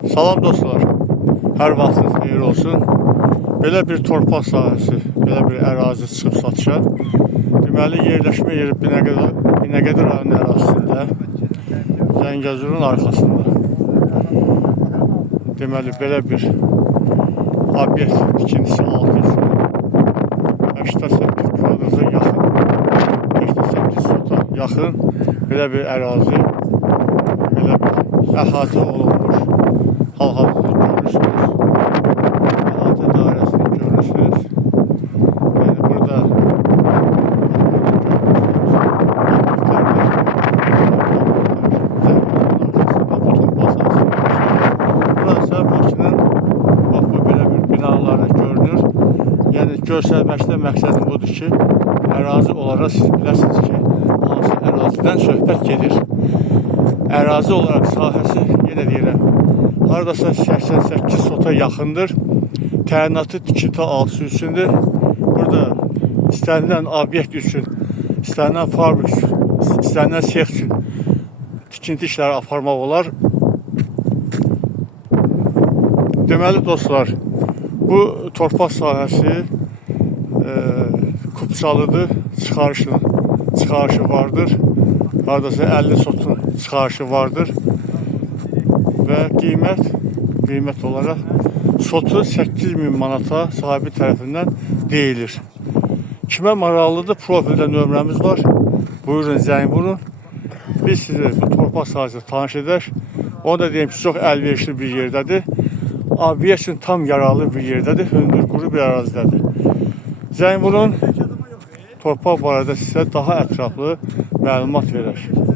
Salam dostlar, hər vaxtınız xeyir olsun. Belə bir torpaq sahəsi, belə bir ərazi çıxıb satışa. Deməli, yerləşmə yeri Binəqədi rayonu ərazisində, Zəngəzurun arxasında. Deməli, belə bir obyekt tikintisi 88 kvadrata yaxın, 88 sota yaxın belə bir ərazi, belə bir əhatə olunmuş. Hal-hazırda görürsünüz. Əhatə dairəsini görürsünüz. Yəni burada bu torpaq sahəsində burası Bakının bax bu belə bir binaları görünür. Yəni göstərməkdə məqsədim budur ki, ərazi olaraq siz biləsiniz ki, hansı ərazidən söhbət gedir. Ərazi olaraq sahəsi, yenə deyirəm, haradasa 88 sota yaxındır. Təyinatı tikinti altısı üçündür. Burada istənilən obyekt üçün, istənilən fabrik üçün, istənilən sex üçün tikinti işləri aparmaq olar. Deməli dostlar, bu torpaq sahəsi Kupçalıdır, çıxarışı vardır. Haradasa 50 sotun çıxarışı vardır. Və qiymət olaraq sotu 8.000 manata sahibi tərəfindən deyilir. Kimə maraqlıdır, profildə nömrəmiz var. Buyurun, zəng vurun. Biz sizi bu torpaq sahəsi tanış edək. Onu da deyim ki, çox əlverişli bir yerdədir. Obyekt üçün tam yararlı bir yerdədir. Hündür, quru bir ərazidədir. Zəng vurun. Torpaq barədə sizə daha ətraflı məlumat verək.